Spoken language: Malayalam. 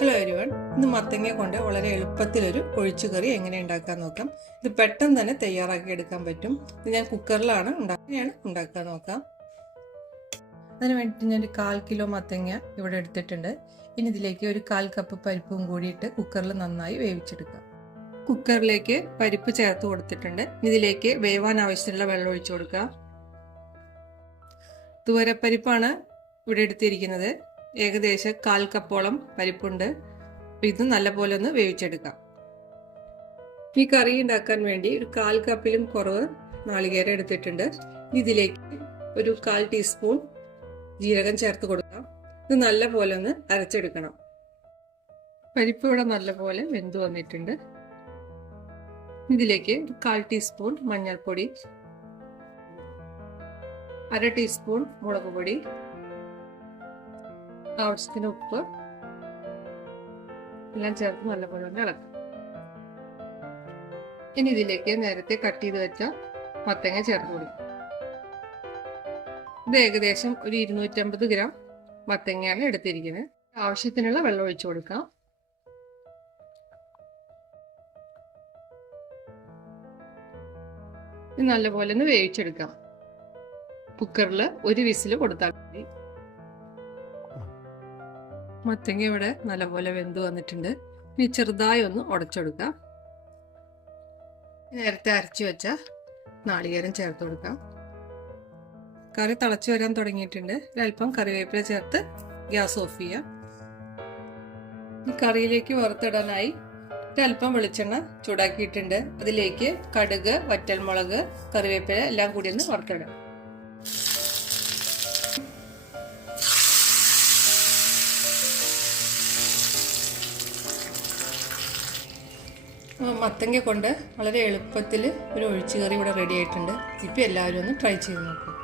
ഹലോ എവരിവൺ, ഇന്ന് മത്തങ്ങ കൊണ്ട് വളരെ എളുപ്പത്തിലൊരു ഒഴിച്ചുകറി എങ്ങനെ ഉണ്ടാക്കാൻ നോക്കാം. ഇത് പെട്ടെന്ന് തന്നെ തയ്യാറാക്കി എടുക്കാൻ പറ്റും. ഇത് ഞാൻ കുക്കറിലാണ് ഉണ്ടാക്കാൻ നോക്കാം. അതിന് വേണ്ടിയിട്ട് ഞാൻ ഒരു 1/4 കിലോ മത്തങ്ങ ഇവിടെ എടുത്തിട്ടുണ്ട്. ഇനി ഇതിലേക്ക് ഒരു 1/4 കപ്പ് പരിപ്പും കൂടിയിട്ട് കുക്കറിൽ നന്നായി വേവിച്ചെടുക്കാം. കുക്കറിലേക്ക് പരിപ്പ് ചേർത്ത് കൊടുത്തിട്ടുണ്ട്. ഇതിലേക്ക് വേവാൻ ആവശ്യമുള്ള വെള്ളം ഒഴിച്ചു കൊടുക്കാം. തുവരപ്പരിപ്പാണ് ഇവിടെ എടുത്തിരിക്കുന്നത്. ഏകദേശം 1/4 കപ്പോളം പരിപ്പുണ്ട്. ഇത് നല്ലപോലെ ഒന്ന് വേവിച്ചെടുക്കാം. ഈ കറി ഉണ്ടാക്കാൻ വേണ്ടി ഒരു 1/4 കപ്പിലും കുറവ് നാളികേരം എടുത്തിട്ടുണ്ട്. ഇതിലേക്ക് ഒരു 1/4 ടീസ്പൂൺ ജീരകം ചേർത്ത് കൊടുക്കാം. ഇത് നല്ലപോലെ ഒന്ന് അരച്ചെടുക്കണം. പരിപ്പ് ഇവിടെ നല്ലപോലെ വെന്ത് വന്നിട്ടുണ്ട്. ഇതിലേക്ക് 1/4 ടീസ്പൂൺ മഞ്ഞൾപ്പൊടി, 1/2 ടീസ്പൂൺ മുളക് പൊടി, ആവശ്യത്തിന് ഉപ്പ് എല്ലാം ചേർത്ത് നല്ലപോലെ ഒന്ന് ഇളക്കാം. ഇനി ഇതിലേക്ക് നേരത്തെ കട്ട് ചെയ്ത് വെച്ച മത്തങ്ങ ചേർത്ത് കൊടുക്കും. ഇത് ഏകദേശം ഒരു 250 ഗ്രാം മത്തങ്ങയാണ് എടുത്തിരിക്കുന്നത്. ആവശ്യത്തിനുള്ള വെള്ളം ഒഴിച്ചു കൊടുക്കാം. ഇത് നല്ലപോലെ ഒന്ന് വേവിച്ചെടുക്കാം. കുക്കറിൽ ഒരു വിസിൽ കൊടുത്താൽ മതി. മത്തങ്ങ ഇവിടെ നല്ലപോലെ വെന്ത് വന്നിട്ടുണ്ട്. ഇനി ചെറുതായി ഒന്ന് ഉടച്ചെടുക്കാം. നേരത്തെ അരച്ചു വെച്ച നാളികേരം ചേർത്ത് കൊടുക്കാം. കറി തിളച്ചു വരാൻ തുടങ്ങിയിട്ടുണ്ട്. ഒരല്പം കറിവേപ്പില ചേർത്ത് ഗ്യാസ് ഓഫ് ചെയ്യാം. ഈ കറിയിലേക്ക് വറുത്തിടാനായി ഒരല്പം വെളിച്ചെണ്ണ ചൂടാക്കിയിട്ടുണ്ട്. അതിലേക്ക് കടുക്, വറ്റൽമുളക്, കറിവേപ്പില എല്ലാം കൂടി ഒന്ന് വറുത്തിടാം. മത്തങ്ങ കൊണ്ട് വളരെ എളുപ്പത്തിൽ ഒരു ഒഴിച്ചുകറി ഇവിടെ റെഡി ആയിട്ടുണ്ട്. ഇപ്പം എല്ലാവരും ഒന്ന് ട്രൈ ചെയ്ത് നോക്കും.